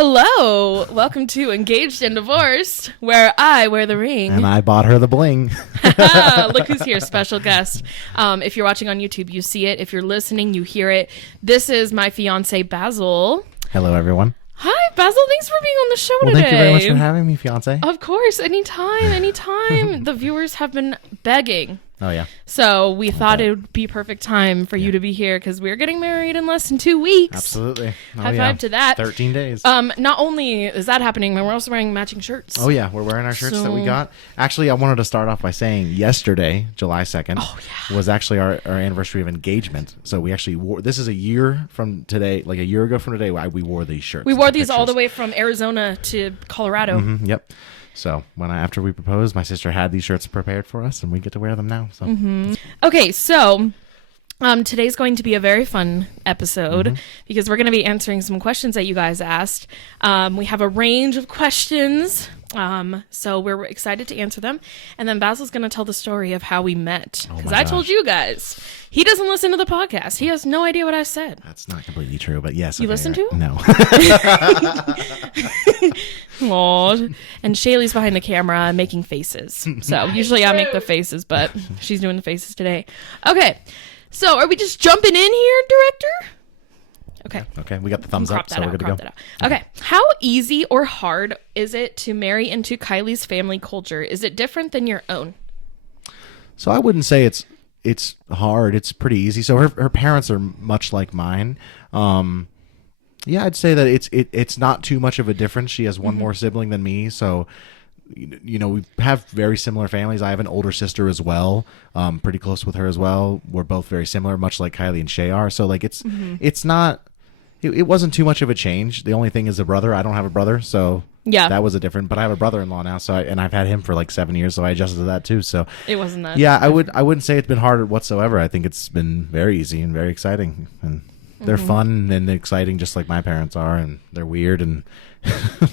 Hello, welcome to Engaged and Divorced, where I wear the ring. And I bought her the bling. Look who's here, special guest. If you're watching on YouTube, you see it. If you're listening, you hear it. This is my fiance, Basil. Hello, everyone. Hi, Basil. Thanks for being on the show today. Thank you very much for having me, fiance. Of course, anytime. The viewers have been begging. Oh, yeah. So we thought it would be perfect time for you to be here because we're getting married in less than 2 weeks. Absolutely. High five to that. 13 days. Not only is that happening, but we're also wearing matching shirts. Oh, yeah. We're wearing our shirts that we got. Actually, I wanted to start off by saying yesterday, July 2nd, was actually our anniversary of engagement. So we actually wore, this is a year from today, like a year ago from today, we wore these shirts. We wore these all the way from Arizona to Colorado. Mm-hmm, yep. So after we proposed, my sister had these shirts prepared for us, and we get to wear them now. So Okay, so today's going to be a very fun episode because we're going to be answering some questions that you guys asked. We have a range of questions, so we're excited to answer them. And then Basil's going to tell the story of how we met because I told you guys he doesn't listen to the podcast. He has no idea what I said. That's not completely true, but yes. You listen to? No. Aww. And Shaylee's behind the camera making faces. So usually I make the faces, but she's doing the faces today. Okay. So are we just jumping in here, director? Okay. Okay. We got the thumbs up, so we're good to go. Okay. How easy or hard is it to marry into Kylie's family culture? Is it different than your own? So I wouldn't say it's hard. It's pretty easy. So her parents are much like mine. Yeah, I'd say that it's not too much of a difference. She has one more sibling than me, so you know we have very similar families. I have an older sister as well, pretty close with her as well. We're both very similar, much like Kylie and Shay are. So like it's not. It wasn't too much of a change. The only thing is a brother. I don't have a brother, so yeah, that was a different. But I have a brother-in-law now, so and I've had him for like 7 years, so I adjusted to that too. So it wasn't that. Yeah, I wouldn't say it's been hard whatsoever. I think it's been very easy and very exciting, and they're fun and exciting, just like my parents are, and they're weird and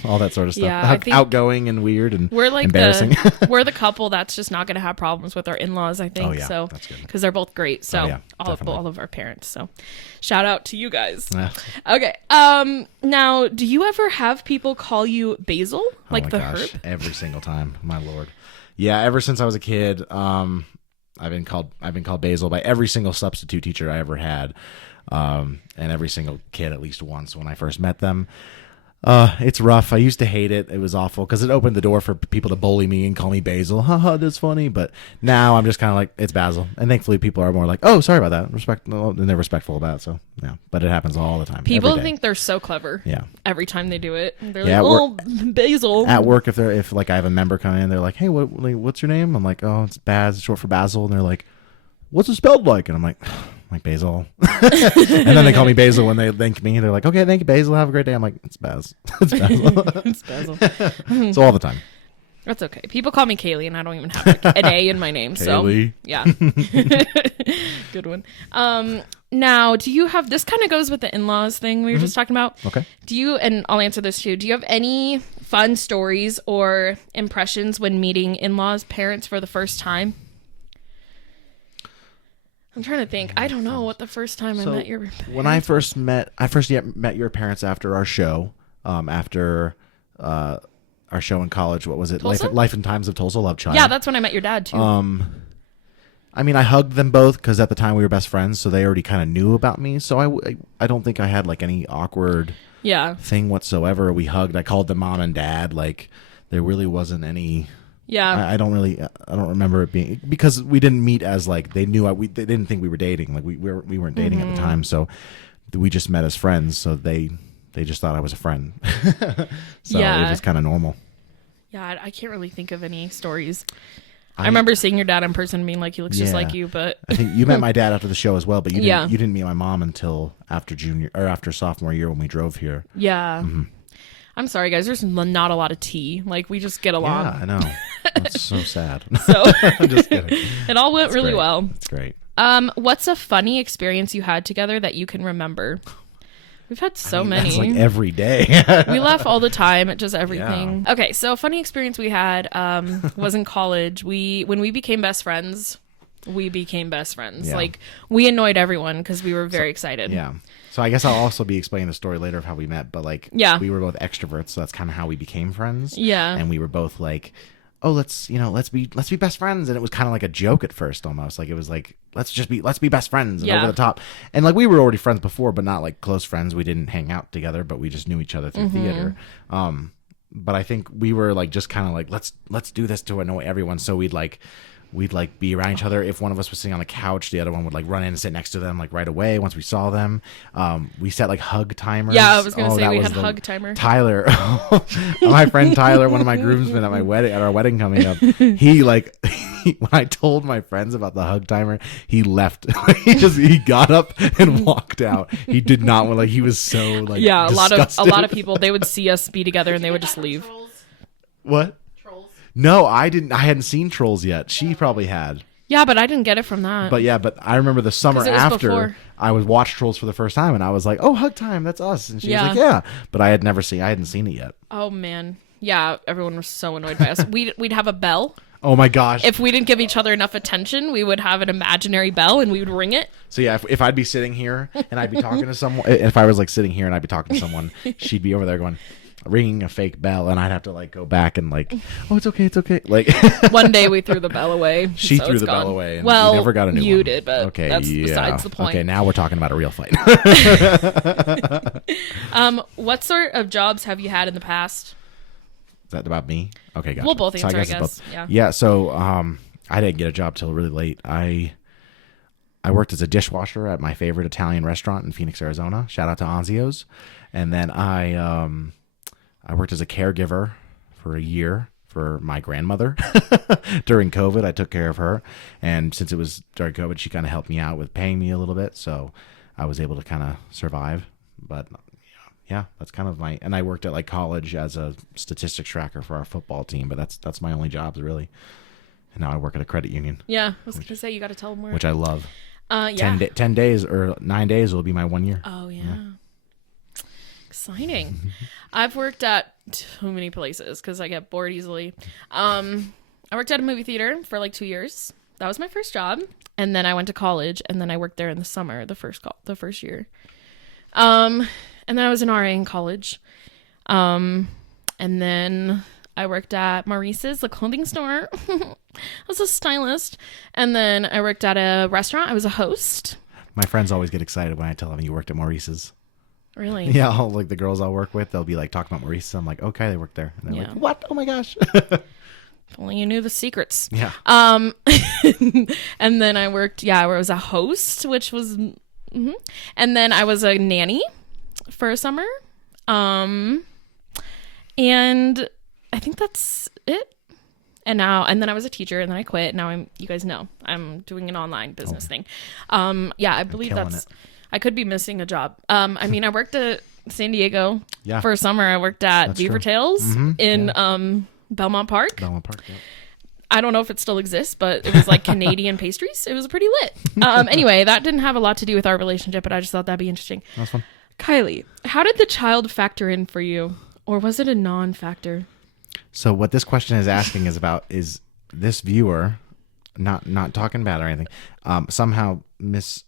all that sort of stuff. Yeah, outgoing and weird and we're like embarrassing. We're the couple that's just not going to have problems with our in-laws, I think. Oh, yeah, so that's good. Because they're both great. So all of our parents. So shout out to you guys. Yeah. Okay. Now, do you ever have people call you Basil, like the herb? Every single time, my lord. Yeah, ever since I was a kid, I've been called Basil by every single substitute teacher I ever had. And every single kid at least once when I first met them. It's rough. I used to hate it. It was awful because it opened the door for people to bully me and call me Basil. Haha, that's funny. But now I'm just kind of like, it's Basil. And thankfully people are more like, oh, sorry about that. And they're respectful about it. So yeah, but it happens all the time. People think they're so clever. Yeah. Every time they do it, they're like, oh, Basil. At work, if like I have a member come in, they're like, hey, what's your name? I'm like, oh, it's Baz, short for Basil. And they're like, what's it spelled like? And I'm like Basil. And then they call me Basil when they thank me. They're like, okay, thank you, Basil. Have a great day. I'm like, it's Baz. It's Basil. It's Basil. So all the time. That's okay. People call me Kylie, and I don't even have like, an A in my name. Kylie. So yeah. Good one. Now, do you have, this kind of goes with the in-laws thing we were just talking about. Okay. And I'll answer this too. Do you have any fun stories or impressions when meeting in-laws' parents for the first time? I'm trying to think. I don't know what the first time I met your parents. When I first met your parents after our show, after our show in college. What was it? Life and Times of Tulsa, Love Child. Yeah, that's when I met your dad too. I mean, I hugged them both because at the time we were best friends, so they already kind of knew about me. So I don't think I had like any awkward thing whatsoever. We hugged. I called them mom and dad. Like there really wasn't any. Yeah, I don't remember it being because we didn't meet as like they knew they didn't think we were dating, like we weren't dating at the time, so we just met as friends, so they just thought I was a friend. So it was kind of normal. Yeah, I can't really think of any stories. I remember seeing your dad in person and being like, he looks just like you, but I think you met my dad after the show as well, but you didn't meet my mom until after sophomore year when we drove here. Yeah. Mm-hmm. I'm sorry, guys. There's not a lot of tea. Like, we just get along. Yeah, I know. That's so sad. So, I'm just kidding. It all went really well. It's great. What's a funny experience you had together that you can remember? We've had so many. That's like every day. We laugh all the time at just everything. Yeah. Okay, so a funny experience we had was in college. When we became best friends, Yeah. Like, we annoyed everyone because we were very excited. Yeah. So I guess I'll also be explaining the story later of how we met, but like, Yeah. we were both extroverts, so that's kind of how we became friends. Yeah. And we were both like, oh, let's be best friends. And it was kind of like a joke at first, almost like it was like, let's be best friends and over the top. And like, we were already friends before, but not like close friends. We didn't hang out together, but we just knew each other through theater. But I think we were like, just kind of like, let's do this to annoy everyone. So we'd be around each other. If one of us was sitting on the couch, the other one would like run in and sit next to them like right away once we saw them. We set like hug timers. Yeah, I was gonna say we had hug timer. Tyler, my friend Tyler, one of my groomsmen at our wedding coming up, he when I told my friends about the hug timer, he left. he got up and walked out. He did not want, like, he was so like, disgusted. a lot of people, they would see us be together and they would just leave. What? No, I didn't. I hadn't seen Trolls yet. She probably had. Yeah, but I didn't get it from that. But I remember the summer after before. I would watch Trolls for the first time, and I was like, "Oh, hug time, that's us." And she was like, "Yeah," but I hadn't seen it yet. Oh man, yeah, everyone was so annoyed by us. We'd have a bell. Oh my gosh! If we didn't give each other enough attention, we would have an imaginary bell and we would ring it. So yeah, if I'd be sitting here and I'd be talking to someone, if I was like sitting here and I'd be talking to someone, she'd be over there going, ringing a fake bell, and I'd have to like go back and like, oh, it's okay, like. One day we threw the bell away. She threw the bell away, and we never got a new one. You did, but that's besides the point. Okay, now we're talking about a real fight. What sort of jobs have you had in the past? Is that about me? Okay, gotcha. We'll both answer, I guess. Yeah. So I didn't get a job till really late. I worked as a dishwasher at my favorite Italian restaurant in Phoenix, Arizona. Shout out to Anzio's. And then I worked as a caregiver for a year for my grandmother during COVID. I took care of her, and since it was during COVID, she kind of helped me out with paying me a little bit, so I was able to kind of survive. But yeah, that's kind of my. And I worked at like college as a statistics tracker for our football team, but that's my only jobs really. And now I work at a credit union. Yeah, I was gonna say you got to tell them where. Which I love. Yeah. 10 days or 9 days will be my 1 year. Oh yeah. Exciting. I've worked at too many places because I get bored easily. I worked at a movie theater for like 2 years. That was my first job. And then I went to college, and then I worked there in the summer, the first year. And then I was an RA in college. And then I worked at Maurice's, the clothing store. I was a stylist. And then I worked at a restaurant. I was a host. My friends always get excited when I tell them you worked at Maurice's. Really? Yeah, like the girls I'll work with, they'll be like talking about Maurice's. I'm like, okay, they work there. And they're like, what? Oh my gosh. If only you knew the secrets. Yeah. And then I worked, where I was a host, which was, and then I was a nanny for a summer. And I think that's it. And then I was a teacher, and then I quit. Now you guys know, I'm doing an online business thing. I believe that's, I could be missing a job. I worked at San Diego for a summer. I worked at Beaver Tails in Belmont Park. Yeah. I don't know if it still exists, but it was like Canadian pastries. It was pretty lit. Anyway, that didn't have a lot to do with our relationship, but I just thought that'd be interesting. That's fun. Kylie, how did the child factor in for you? Or was it a non-factor? So what this question is asking is this viewer, not talking bad or anything, somehow misheard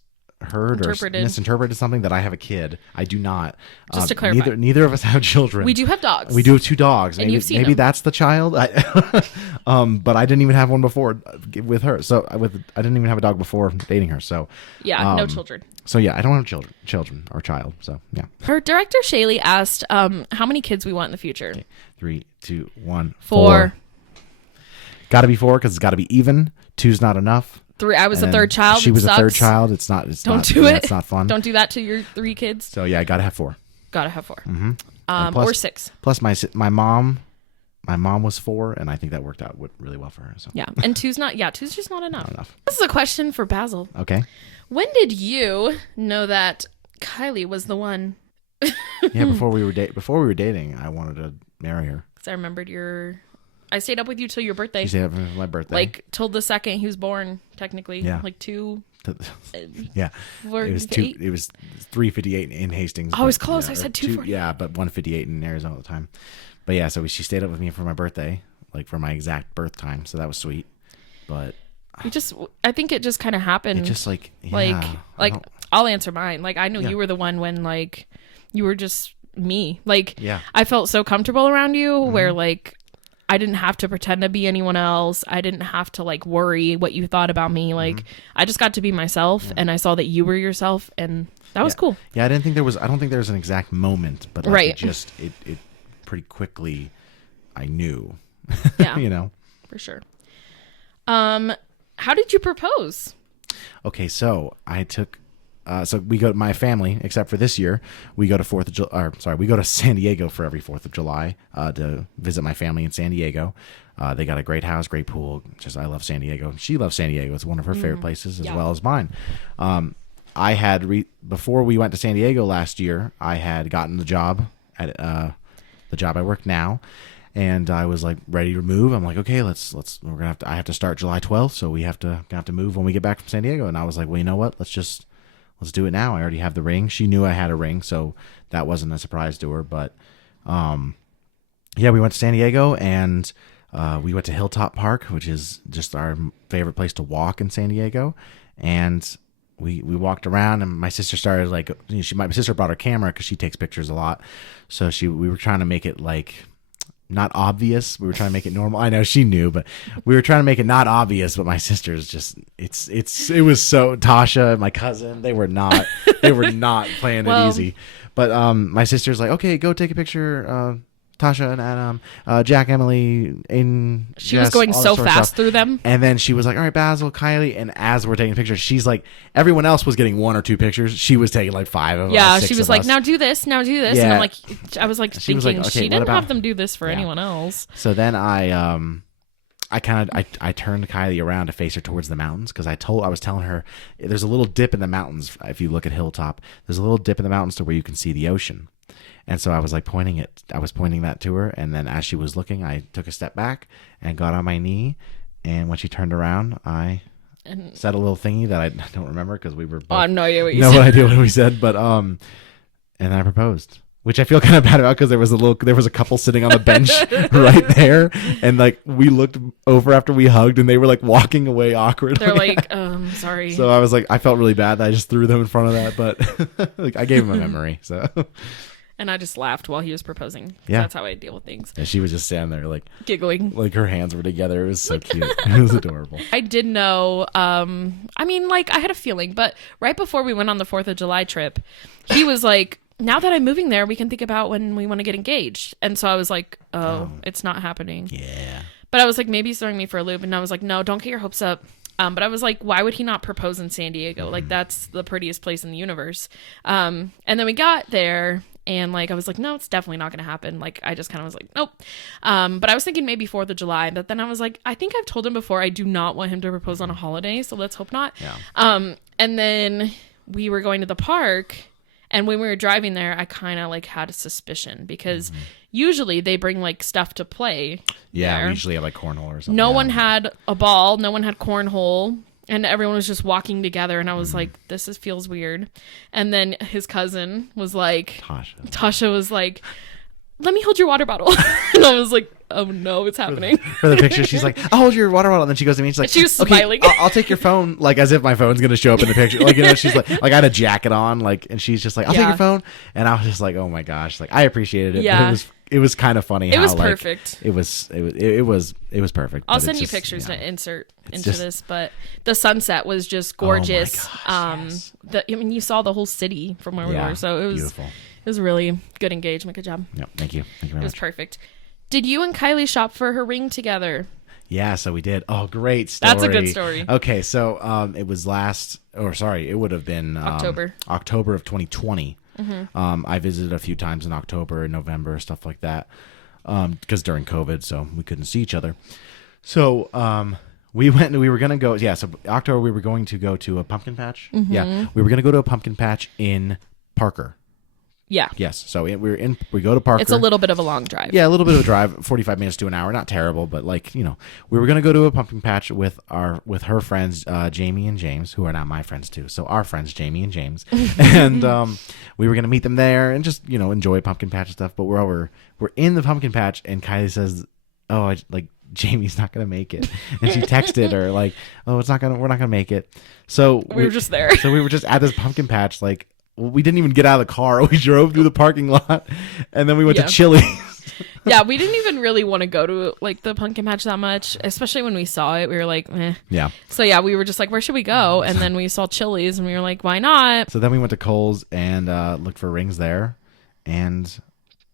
or misinterpreted something that I have a kid. I do not. Just to clarify. Neither of us have children. We do have dogs. We do have 2 dogs. And you've seen maybe them. That's the child. But I didn't even have one before with her. So I didn't even have a dog before dating her. So no children. So I don't have children or child. So yeah. Her director Shaylee asked how many kids we want in the future. Okay. 3, 2, 1, 4. Got to be 4 because it's got to be even. 2's not enough. 3. I was the third child. She was the third child. It's not. It's not fun. Don't do that to your 3 kids. So yeah, I gotta have 4. Gotta have 4. Mm-hmm. Or 6. Plus my mom was 4, and I think that worked out really well for her. So yeah, and 2's not. Yeah, 2's just not enough. This is a question for Basil. Okay. When did you know that Kylie was the one? Yeah, before we were dating, I wanted to marry her. Because I remembered I stayed up with you till your birthday. You stayed up for my birthday. Like till the second he was born, technically. Yeah. Like 2. Yeah. It was 2. It was 3:58 in Hastings. Oh, I was close. I said 2:40. Yeah, but 1:58 in Arizona at the time. But yeah, so she stayed up with me for my birthday, like for my exact birth time. So that was sweet. But I think it just kind of happened. It just I'll answer mine. Like, I knew you were the one when, like, you were just me. Like, I felt so comfortable around you where, like, I didn't have to pretend to be anyone else. I didn't have to, like, worry what you thought about me. Like, I just got to be myself, and I saw that you were yourself, and that was cool. Yeah, I don't think there was an exact moment, but, like, it pretty quickly, I knew. Yeah. You know? For sure. How did you propose? Okay, so I took... so we go to my family, except for this year, we go to we go to San Diego for every 4th of July to visit my family in San Diego. They got a great house, great pool. I love San Diego. She loves San Diego. It's one of her favorite places as well as mine. I had before we went to San Diego last year, I had gotten the job at the job I work now, and I was like ready to move. I'm like, okay, I have to start July 12th, so we have to move when we get back from San Diego. And I was like, well, you know what? Let's do it now. I already have the ring. She knew I had a ring, so that wasn't a surprise to her. But we went to San Diego, and we went to Hilltop Park, which is just our favorite place to walk in San Diego. And we walked around, and my sister started like, my sister brought her camera because she takes pictures a lot. So we were trying to make it like not obvious. We were trying to make it normal. I know she knew, but we were trying to make it not obvious. But my sister's just it was so Tasha, my cousin, they were not playing it easy. But my sister's like, okay, go take a picture. Tasha and Adam, Jack, Emily, Aiden. She was going so fast through them. And then she was like, all right, Basil, Kylie. And as we're taking pictures, she's like, everyone else was getting 1 or 2 pictures. She was taking like 5 of us. Yeah, she was like, now do this. Yeah. And I'm like, I was like she thinking, was like, okay, she didn't have them do this for anyone else. So then I turned Kylie around to face her towards the mountains because I was telling her there's a little dip in the mountains. If you look at Hilltop, there's a little dip in the mountains to where you can see the ocean. And so I was like pointing that to her. And then as she was looking, I took a step back and got on my knee. And when she turned around, I said a little thingy that I don't remember because we were both, I have no idea what you said. No idea what we said. But, and then I proposed, which I feel kind of bad about because there was a couple sitting on the bench right there. And like, we looked over after we hugged and they were like walking away awkwardly. They're like, sorry. So I was like, I felt really bad that I just threw them in front of that, but like I gave him a memory. So. And I just laughed while he was proposing. Yeah. That's how I deal with things. Yeah, she was just standing there like giggling. Like her hands were together. It was so cute. It was adorable. I did know, I mean, like I had a feeling, but right before we went on the 4th of July trip, he was like, now that I'm moving there, we can think about when we want to get engaged. And so I was like, it's not happening. Yeah. But I was like, maybe he's throwing me for a loop. And I was like, no, don't get your hopes up. But I was like, why would he not propose in San Diego? Like, that's the prettiest place in the universe. And then we got there. And like I was like, no, it's definitely not going to happen. Like I just kind of was like, nope. But I was thinking maybe 4th of July. But then I was like, I think I've told him before I do not want him to propose on a holiday. So let's hope not. Yeah. And then we were going to the park. And when we were driving there, I kind of like had a suspicion because usually they bring like stuff to play. Yeah, there. We usually have like cornhole or something. No one had a ball. No one had cornhole. And everyone was just walking together. And I was like, feels weird. And then his cousin was like, Tasha was like, let me hold your water bottle. And I was like, oh no, it's happening. For the picture, she's like, I'll hold your water bottle. And then she goes to me and she's like, she was smiling. Okay, I'll take your phone. Like as if my phone's going to show up in the picture. Like, you know, she's like I had a jacket on. Like, and she's just like, I'll take your phone. And I was just like, oh my gosh. Like I appreciated it. Yeah. But it was kind of funny. It was like, perfect. It was perfect. I'll send you pictures to insert into this, but the sunset was just gorgeous. Oh my gosh, yes. I mean, you saw the whole city from where we were, so it was beautiful. It was really good engagement. Good job. Yep, thank you. Thank you very much. It was perfect. Did you and Kylie shop for her ring together? Yeah, so we did. Oh, great story. That's a good story. Okay, so it was it would have been October of 2020. I visited a few times in October and November, stuff like that, because during COVID, so we couldn't see each other. So we were going to go, so October we were going to go to a pumpkin patch. Yeah, we were going to go to a pumpkin patch in Parker. Yeah. Yes. So we go to Parker. It's a little bit of a long drive. Yeah, a little bit of a drive, 45 minutes to an hour. Not terrible, but like, you know, we were going to go to a pumpkin patch with her friends, Jamie and James, who are not my friends too. So our friends, Jamie and James. And we were going to meet them there and just, you know, enjoy pumpkin patch and stuff. But we're in the pumpkin patch and Kylie says, oh, Jamie's not gonna make it, and she texted her like, oh, we're not gonna make it. So we were just there. So we were just at this pumpkin patch. Like, we didn't even get out of the car. We drove through the parking lot, and then we went to Chili's. Yeah, we didn't even really want to go to like the pumpkin patch that much, especially when we saw it. We were like, eh. Yeah. So yeah, we were just like, where should we go? And then we saw Chili's, and we were like, why not? So then we went to Kohl's and looked for rings there, and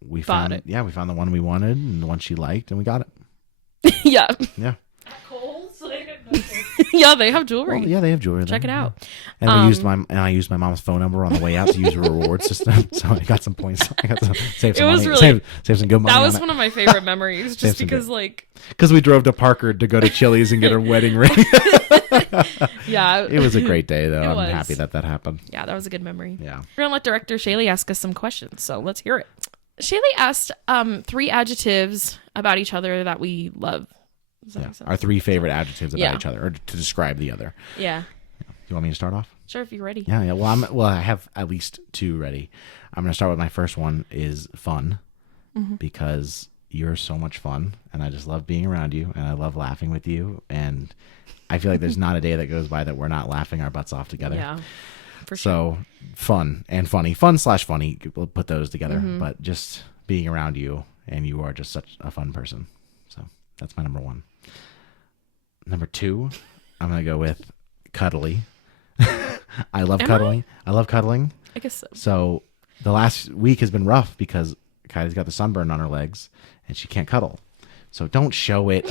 we found it. Yeah, we found the one we wanted and the one she liked, and we got it. Yeah. Yeah. Kohl's? Yeah, they have jewelry. Well, yeah, they have jewelry. Check it out. And I used my mom's phone number on the way out to use her reward system, so I got some points. I got save some money. Really, save some good money. That was one of my favorite memories, just because because we drove to Parker to go to Chili's and get her wedding ring. Yeah, it was a great day though. I'm happy that happened. Yeah, that was a good memory. Yeah, we're gonna let director Shaylee ask us some questions, so let's hear it. Shaylee asked 3 adjectives about each other that we love. Yeah. Our 3 favorite adjectives about each other, or to describe the other. Yeah. You want me to start off? Sure, if you're ready. Yeah. Well, I have at least 2 ready. I'm going to start with my first one is fun, because you're so much fun, and I just love being around you, and I love laughing with you, and I feel like there's not a day that goes by that we're not laughing our butts off together. Yeah. For sure. So fun and funny. Fun/funny. We'll put those together, but just being around you, and you are just such a fun person. So that's my number 1. Number 2, I'm going to go with cuddly. I love cuddling. I love cuddling. I guess so. So the last week has been rough because Kylie's got the sunburn on her legs and she can't cuddle. So don't show it.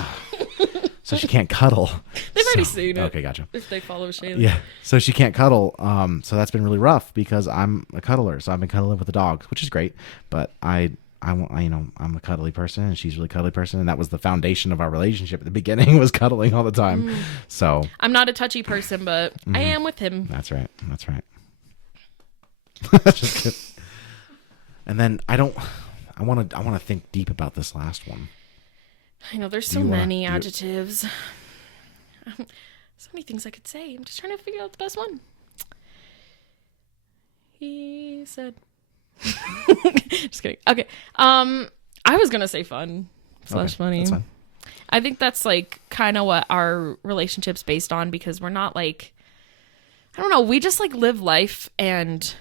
So she can't cuddle. They've already seen it. Okay, gotcha. If they follow Shaylee. Yeah. So she can't cuddle. So that's been really rough because I'm a cuddler. So I've been cuddling with the dogs, which is great. But I'm a cuddly person, and she's a really cuddly person, and that was the foundation of our relationship at the beginning, was cuddling all the time. So I'm not a touchy person, but I am with him. That's right. Just kidding. And then I want to think deep about this last one. I know there's so many adjectives. So many things I could say. I'm just trying to figure out the best one. He said. Just kidding. Okay. I was gonna say fun / funny. That's fine. I think that's like kind of what our relationship's based on, because we're not like, I don't know, we just like live life and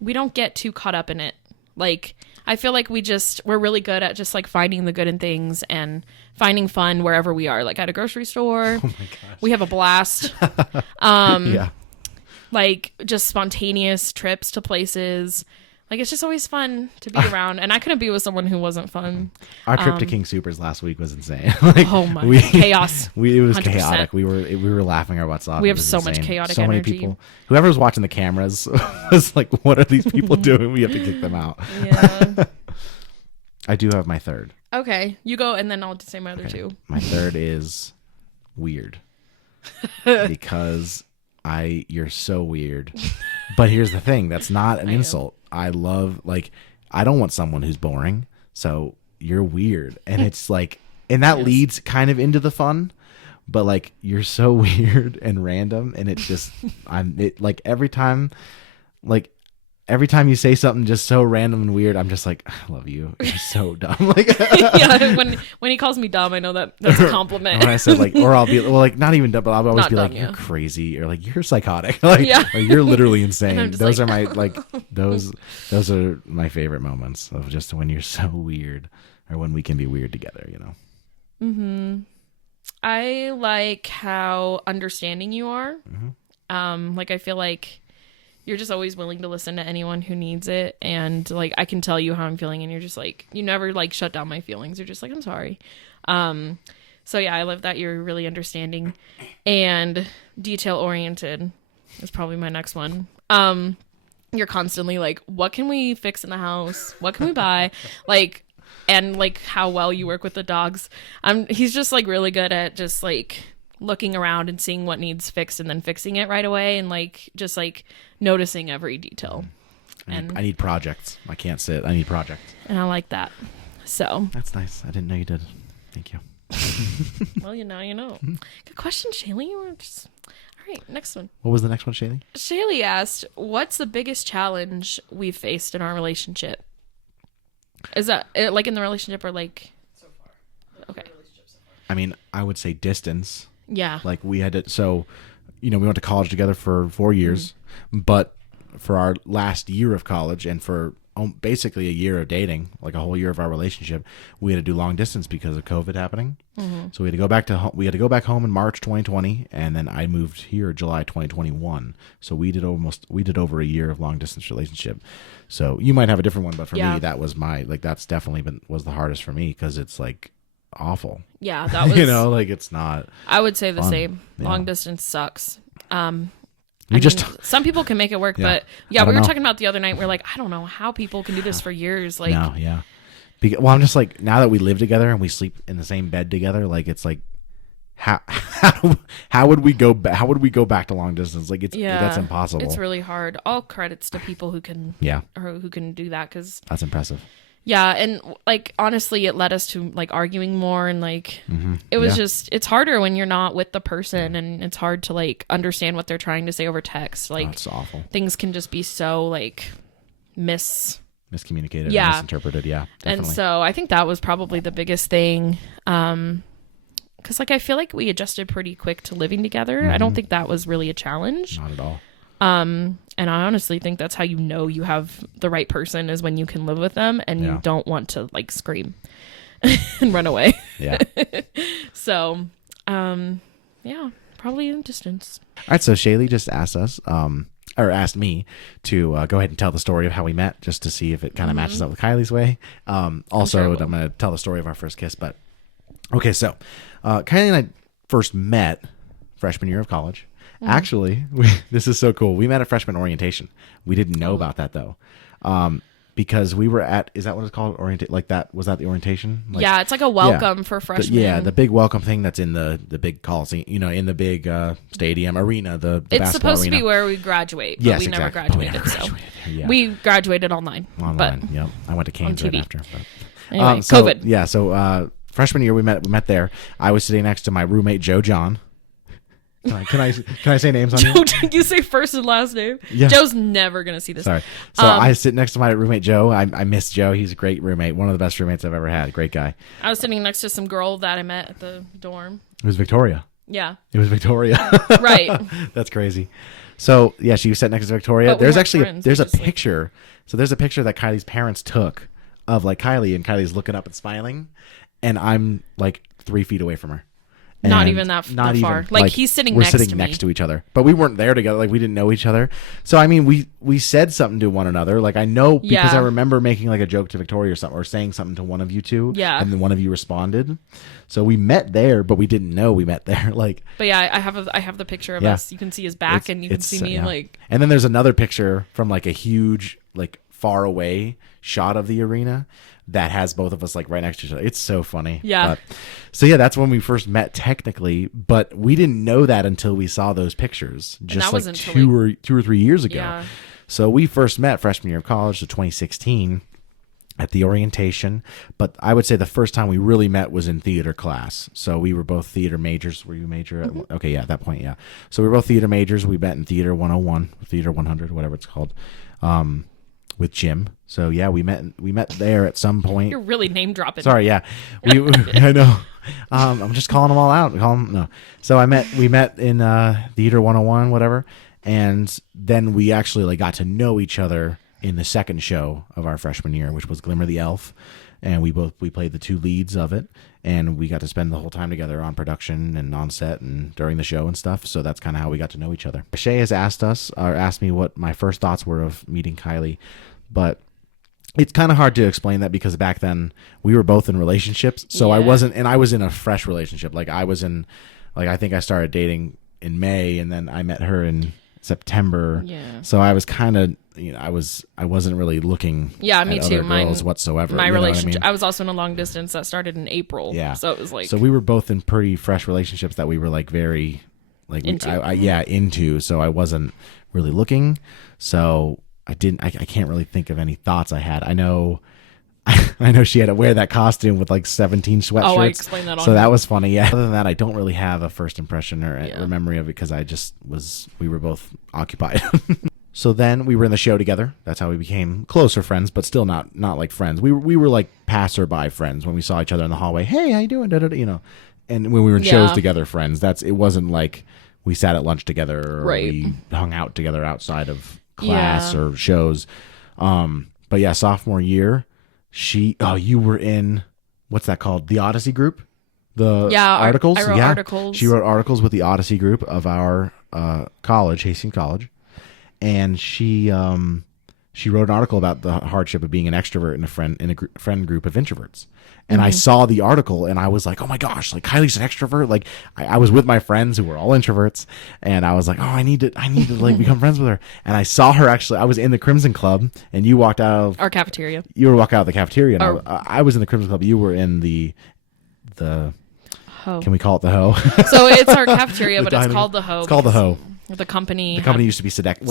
we don't get too caught up in it. Like, I feel like we're really good at just like finding the good in things and finding fun wherever we are. Like at a grocery store, oh my gosh, we have a blast. Yeah. Like just spontaneous trips to places. Like, it's just always fun to be around. And I couldn't be with someone who wasn't fun. Our trip to King Supers last week was insane. Like, oh my chaos. It was 100%. chaotic. We were laughing our butts off. We have so much chaotic so energy. many people. Whoever was watching the cameras was like, what are these people doing? We have to kick them out. Yeah. I do have my third. Okay. You go, and then I'll say my other 2. My third is weird. Because you're so weird. But here's the thing. That's not an insult. I love, like, I don't want someone who's boring. So you're weird. And it's like, and that leads kind of into the fun, but like, you're so weird and random. And it's just, like every time you say something just so random and weird, I'm just like, I love you. You're so dumb. Like, yeah, when he calls me dumb, I know that's a compliment. When I said like, or I'll be like, not even dumb, but I'll always Not be dumb, like, you're crazy, or like, you're psychotic, like, or you're literally insane. Those are my those are my favorite moments of just when you're so weird, or when we can be weird together, you know. I like how understanding you are. Like, I feel like you're just always willing to listen to anyone who needs it. And like, I can tell you how I'm feeling, and you're just like, you never like shut down my feelings. You're just like, I'm sorry. So yeah, I love that you're really understanding and detail oriented is probably my next one. You're constantly like, what can we fix in the house? What can we buy? Like, and like how well you work with the dogs. He's just like really good at just like looking around and seeing what needs fixed and then fixing it right away, and like just like noticing every detail. I need projects. I can't sit. I need projects. And I like that. So that's nice. I didn't know you did. Thank you. Well, you know. Good question, Shaylee. All right, next one. What was the next one, Shaylee? Shaylee asked, what's the biggest challenge we've faced in our relationship? Is that like in the relationship, or like so far? Okay. I mean, I would say distance. Yeah. Like we had to, so, we went to college together for 4 years, but for our last year of college and for basically a year of dating, like a whole year of our relationship, we had to do long distance because of COVID happening. So we had to go back to we had to go back home in March 2020, and then I moved here July 2021. So we did over a year of long distance relationship. So you might have a different one, but for me, that was that's definitely was the hardest for me because it's like awful. Yeah, that was it's not. I would say the fun. same. Yeah. Long distance sucks. Some people can make it work, Yeah. but I we don't were know. talking about the other night. We're like, I don't know how people can do this for years. Like, No, yeah. Well, I'm just like, now that we live together and we sleep in the same bed together, like it's like, how would we go back? How would we go back to long distance? Like that's impossible. It's really hard. All credits to people who can, or who can do that, because that's impressive. Yeah, and like honestly, it led us to like arguing more, and like it was just it's harder when you're not with the person, and it's hard to like understand what they're trying to say over text. Like it's awful. Things can just be so like miscommunicated, and misinterpreted. Yeah, definitely. And so I think that was probably the biggest thing. Because like I feel like we adjusted pretty quick to living together. I don't think that was really a challenge. Not at all. And I honestly think that's how you have the right person, is when you can live with them and you don't want to like scream and run away. Yeah. So, probably in distance. All right. So Shaylee just asked us, or asked me to go ahead and tell the story of how we met, just to see if it kind of matches up with Kylie's way. Also, I'm going to tell the story of our first kiss. But okay, so Kylie and I first met freshman year of college. Actually, this is so cool. We met at freshman orientation. We didn't know about that though, because we were at, is that what it's called? Was that the orientation? Like, yeah, it's like a welcome for freshmen. The big welcome thing that's in the big coliseum, in the big stadium arena. The it's basketball supposed arena. to be where we graduate, but yes, we exactly. never graduated. We graduated online. Online, yep. I went to Canes right after. But. Anyway, so, COVID. Yeah, so freshman year we met there. I was sitting next to my roommate Joe John. Can I say names on Joe, here? you say first and last name? Yeah. Joe's never gonna see this. Sorry. So I sit next to my roommate Joe. I miss Joe. He's a great roommate. One of the best roommates I've ever had. Great guy. I was sitting next to some girl that I met at the dorm. It was Victoria. Yeah. It was Victoria. Right. That's crazy. So yeah, she was sat next to Victoria. But There's weren't actually friends, there's a just, like- picture. So there's a picture that Kylie's parents took of like Kylie, and Kylie's looking up and smiling, and I'm like 3 feet away from her. Not And even that not far. even, Like, he's sitting we're next sitting to next me. to each other, but we weren't there together. Like we didn't know each other. So I mean, we said something to one another. Like I know because Yeah. I remember making like a joke to Victoria or something, or saying something to one of you two. Yeah. And then one of you responded. So we met there, but we didn't know we met there. Like. But yeah, I have the picture of Yeah. us. You can see his back, and you can see me like. And then there's another picture from like a huge, like far away shot of the arena that has both of us like right next to each other. It's so funny. Yeah. So yeah, that's when we first met technically, but we didn't know that until we saw those pictures just that was like until 2 or 3 years ago. Yeah. So we first met freshman year of college, so 2016 at the orientation, but I would say the first time we really met was in theater class. So we were both theater majors. Were you a major? Okay, yeah, at that point, yeah. So we were both theater majors. We met in Theater 101, Theater 100, whatever it's called, with Jim. So yeah, we met there at some point. You're really name dropping. Sorry, yeah, I know. I'm just calling them all out. No. So we met in Theater 101, whatever, and then we actually like got to know each other in the second show of our freshman year, which was Glimmer the Elf, and we played the two leads of it, and we got to spend the whole time together on production and on set and during the show and stuff. So that's kind of how we got to know each other. Shay has asked me what my first thoughts were of meeting Kylie, but it's kind of hard to explain that because back then we were both in relationships. So I was in a fresh relationship. Like I think I started dating in May, and then I met her in September. Yeah. So I was kind of, I wasn't really looking Yeah, me at too. other girls whatsoever. My you know what relationship. I mean? I was also in a long distance that started in April. Yeah. So it was like. So we were both in pretty fresh relationships that we were like very like into. Into. So I wasn't really looking. So I can't really think of any thoughts I had. I know she had to wear that costume with like 17 sweatshirts. Oh, I explained that on So that was funny. Yeah. Other than that, I don't really have a first impression or Yeah. a memory of it because we were both occupied. So then we were in the show together. That's how we became closer friends, but still not like friends. We were like passerby friends when we saw each other in the hallway. Hey, how you doing? Da, da, da, and when we were in shows Yeah. together, friends. It wasn't like we sat at lunch together or Right. we hung out together outside of class Yeah. or shows. But yeah, sophomore year, you were in, what's that called? The Odyssey group? The articles? I wrote articles. She wrote articles with the Odyssey group of our college, Hastings College. And she wrote an article about the hardship of being an extrovert in a friend group of introverts. And I saw the article and I was like, oh my gosh, like Kylie's an extrovert. Like I was with my friends who were all introverts, and I was like, oh, I need to like become friends with her. And I saw her I was in the Crimson Club, and you walked out of Our cafeteria. You were walking out of the cafeteria, and Oh. I was in the Crimson Club. You were in the Ho. can we call it the Ho? So it's our cafeteria, The but it's dining- called the Ho. It's called the Ho. The company. The company used to be Sodexo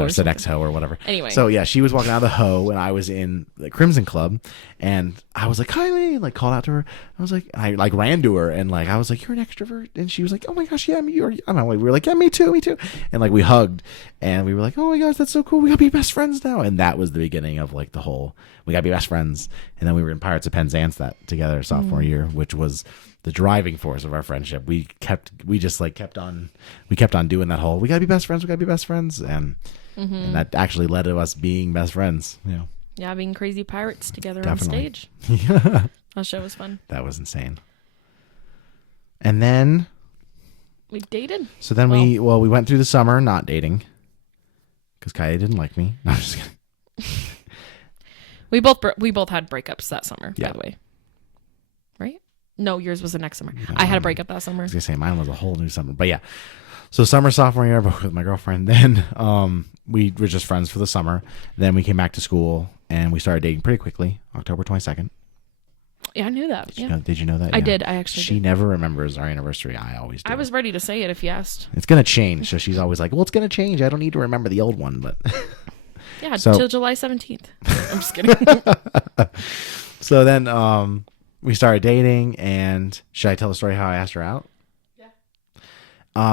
or Sodexo or whatever. Anyway. So yeah, she was walking out of the Ho, and I was in the Crimson Club, and I was like, Kylie, like called out to her. I was like, I like ran to her, and like I was like, you're an extrovert, and she was like, oh my gosh, yeah, me. Or I'm like, we were like, yeah, me too, and like we hugged, and we were like, oh my gosh, that's so cool. We gotta be best friends now, and that was the beginning of like the whole we gotta be best friends. And then we were in Pirates of Penzance that together sophomore year, which was the driving force of our friendship. We kept on doing that whole we gotta be best friends, and that actually led to us being best friends. Yeah, being crazy pirates together Definitely. on stage. Yeah, That show was fun. that was insane. And then We dated. so then we went through the summer not dating because Kylie didn't like me. No, I'm just kidding. We both had breakups that summer, Yeah. by the way. Right? No, yours was the next summer. No, I had a breakup that summer. I was gonna say mine was a whole new summer, but yeah. So summer sophomore year with my girlfriend. Then we were just friends for the summer. Then we came back to school and we started dating pretty quickly. October 22nd. Yeah, I knew that. Did you know that? I Yeah. did. I actually She did. never remembers our anniversary. I always do. I was ready to say it if you asked. It's gonna change. So she's always like, "Well, it's gonna change. I don't need to remember the old one." But Yeah, So- till July 17th. I'm just kidding. so then we started dating, and should I tell the story how I asked her out?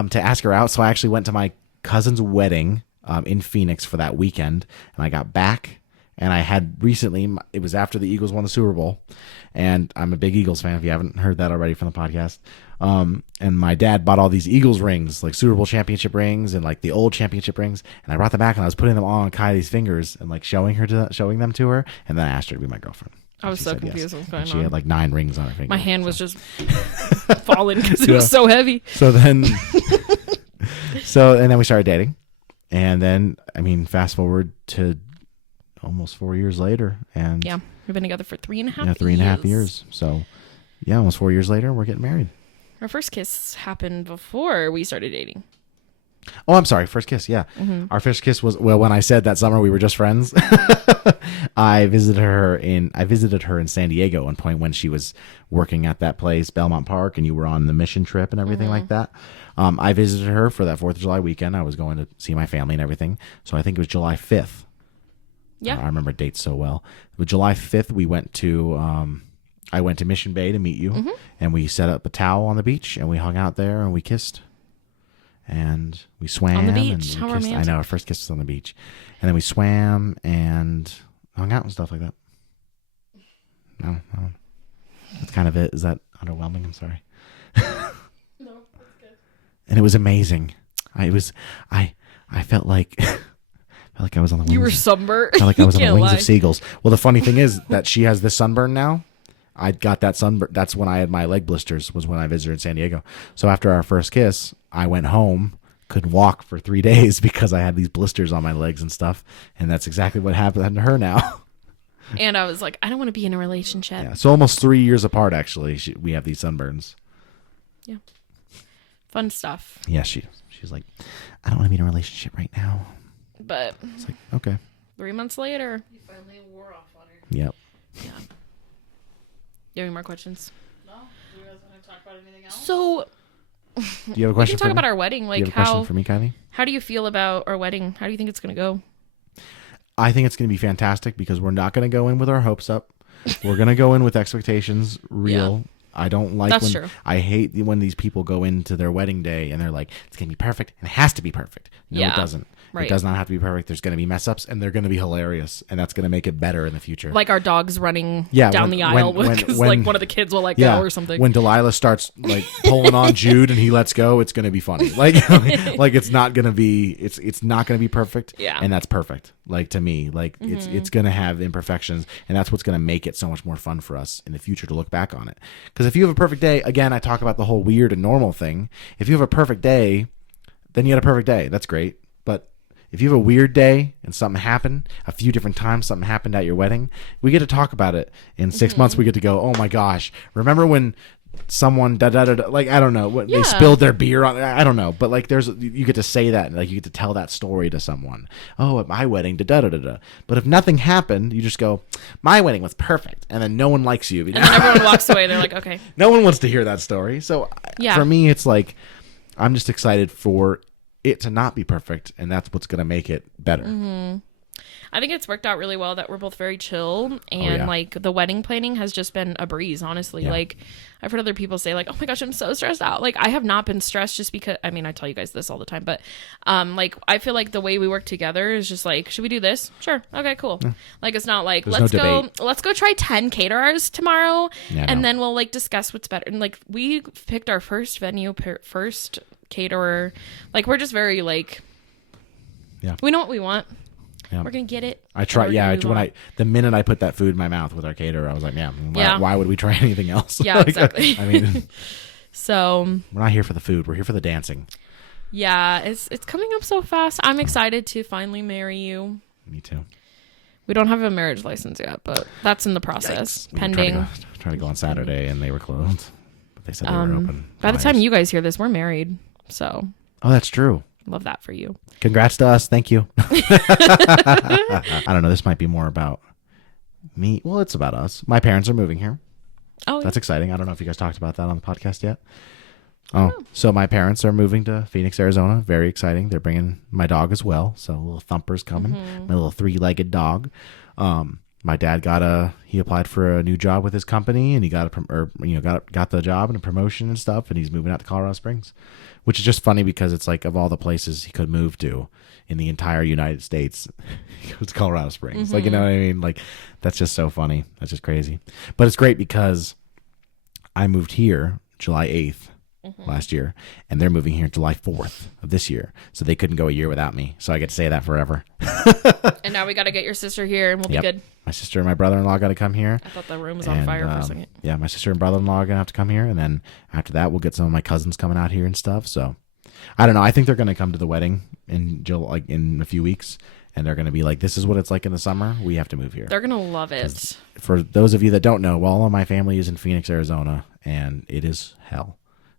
To ask her out, so I actually went to my cousin's wedding in Phoenix for that weekend, and I got back, and I had recently, it was after the Eagles won the Super Bowl, and I'm a big Eagles fan if you haven't heard that already from the podcast, and my dad bought all these Eagles rings, like Super Bowl championship rings and like the old championship rings, and I brought them back, and I was putting them on Kylie's fingers and like showing them to her, and then I asked her to be my girlfriend. I was She so said yes. confused what was going And she on. had like 9 rings on her finger. My hand was just falling because it was Yeah. so heavy. So then, and then we started dating, and then fast forward to almost 4 years later, and Yeah, we've been together for 3.5 years. 3.5 years. So yeah, almost 4 years later, we're getting married. Our first kiss happened before we started dating. Oh, I'm sorry, first kiss. Yeah, our first kiss was when I said that summer we were just friends. I visited her in San Diego at one point when she was working at that place, Belmont Park, and you were on the mission trip and everything like that. I visited her for that 4th of July weekend. I was going to see my family and everything. So I think it was July 5th. Yeah. I remember dates so well. But July 5th, we went to, I went to Mission Bay to meet you, and we set up a towel on the beach, and we hung out there, and we kissed. And we swam. On the And beach? we How kissed. romantic. I know, our first kiss was on the beach. And then we swam and hung out and stuff like that. No. That's kind of it. Is that underwhelming? I'm sorry. No, that's good. And it was amazing. I felt like I was on the wings. You were sunburned. I felt like I was on the Can't wings lie. of seagulls. Well, the funny thing is that she has this sunburn now. I got that sunburn. That's when I had my leg blisters, was when I visited in San Diego. So after our first kiss, I went home, couldn't walk for 3 days because I had these blisters on my legs and stuff. And that's exactly what happened to her now. And I was like, I don't want to be in a relationship. Yeah. So almost 3 years apart, actually, we have these sunburns. Yeah. Fun stuff. Yeah, she's like, I don't want to be in a relationship right now. But It's like, okay. 3 months later. You finally wore off on her. Yep. Yeah. You have any more questions? No? Do you guys want to talk about anything else? So Do you have a we question can for talk me? about our wedding. Do you Like have a question for me, Kylie? how do you feel about our wedding? How do you think it's gonna go? I think it's going to be fantastic because we're not going to go in with our hopes up. We're going to go in with expectations real. I don't like That's when true. I hate when these people go into their wedding day and they're like, it's going to be perfect and it has to be perfect. No, Yeah. it doesn't. Right. It does not have to be perfect. There's going to be mess ups, and they're going to be hilarious, and that's going to make it better in the future. Like our dog's running Yeah, down the aisle because like one of the kids will let go or something. When Delilah starts like pulling on Jude and he lets go, it's going to be funny. Like it's not going to be it's not going to be perfect. Yeah. And that's perfect. Like to me, like it's going to have imperfections, and that's what's going to make it so much more fun for us in the future to look back on it. Because if you have a perfect day, again, I talk about the whole weird and normal thing. If you have a perfect day, then you had a perfect day. That's great. But if you have a weird day and something happened a few different times, something happened at your wedding, we get to talk about it. In 6 months, we get to go, oh my gosh, remember when someone like I don't know what they spilled their beer on, I don't know, but like you get to say that, like you get to tell that story to someone. Oh, at my wedding, But if nothing happened, you just go, my wedding was perfect, and then no one likes you, and then everyone walks away. They're like, okay, no one wants to hear that story. So for me, it's like I'm just excited for it to not be perfect, and that's what's going to make it better. I think it's worked out really well that we're both very chill, and like the wedding planning has just been a breeze, honestly. Like I've heard other people say like, oh my gosh, I'm so stressed out. Like I have not been stressed just because, I mean, I tell you guys this all the time, but like I feel like the way we work together is just like, should we do this? Sure. Okay, cool. Like it's not like, let's go try 10 caterers tomorrow and then we'll like discuss what's better. And like we picked our first venue, first caterer. Like we're just very like, we know what we want. Yeah. We're gonna get it. I try. Yeah, the minute I put that food in my mouth with our caterer, I was like, why would we try anything else? Yeah, like, exactly. I mean, so we're not here for the food. We're here for the dancing. Yeah, it's coming up so fast. I'm excited to finally marry you. Me too. We don't have a marriage license yet, but that's in the process. Yikes. Pending. Tried to go on Saturday, and they were closed, but they said they were open. By the time you guys hear this, we're married. So. Oh, that's true. Love that for you. Congrats to us. Thank you. I don't know. This might be more about me. Well, it's about us. My parents are moving here. Oh, that's exciting. I don't know if you guys talked about that on the podcast yet. Oh, so my parents are moving to Phoenix, Arizona. Very exciting. They're bringing my dog as well. So little Thumper's coming. My little 3-legged dog. My dad he applied for a new job with his company, and he got the job and a promotion and stuff, and he's moving out to Colorado Springs, which is just funny because it's like of all the places he could move to in the entire United States, he goes to Colorado Springs. Like, you know what I mean? Like, that's just so funny. That's just crazy. But it's great because I moved here July 8th last year, and they're moving here July 4th of this year. So they couldn't go a year without me. So I get to say that forever. And now we got to get your sister here, and we'll be good. My sister and my brother-in-law got to come here. I thought the room was on fire for a second. Yeah, my sister and brother-in-law are going to have to come here. And then after that, we'll get some of my cousins coming out here and stuff. So I don't know. I think they're going to come to the wedding in a few weeks. And they're going to be like, this is what it's like in the summer. We have to move here. They're going to love it. For those of you that don't know, all of my family is in Phoenix, Arizona. And it is hell.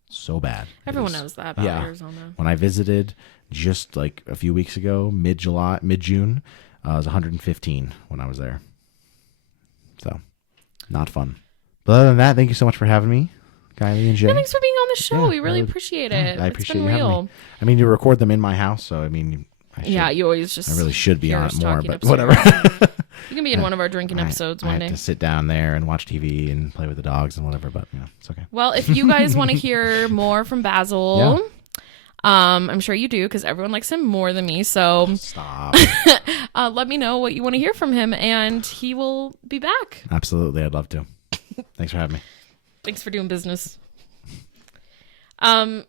So bad. Everyone knows that about Arizona. When I visited just like a few weeks ago, mid-June, it was 115 when I was there. So, not fun. But other than that, thank you so much for having me, Kylie and Jay. Yeah, thanks for being on the show. We really appreciate it. I appreciate you having me. I mean, you record them in my house, so I mean, you always just. I really should be on it more, but upstairs. whatever. You can be in one of our drinking episodes one day. I have to sit down there and watch TV and play with the dogs and whatever, but it's okay. Well, if you guys want to hear more from Basil, I'm sure you do because everyone likes him more than me. So stop. Let me know what you want to hear from him, and he will be back. Absolutely, I'd love to. Thanks for having me. Thanks for doing business. Are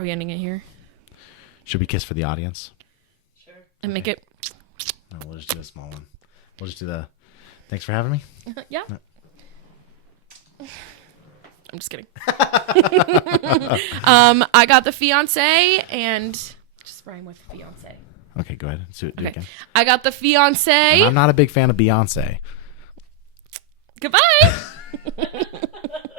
we ending it here? Should we kiss for the audience? Sure. And make it. No, we'll just do a small one. We'll just do the. Thanks for having me. Yeah. No. I'm just kidding. I got the fiance and just rhyme with fiance. Okay, go ahead. Do it again. I got the fiance. And I'm not a big fan of Beyonce. Goodbye.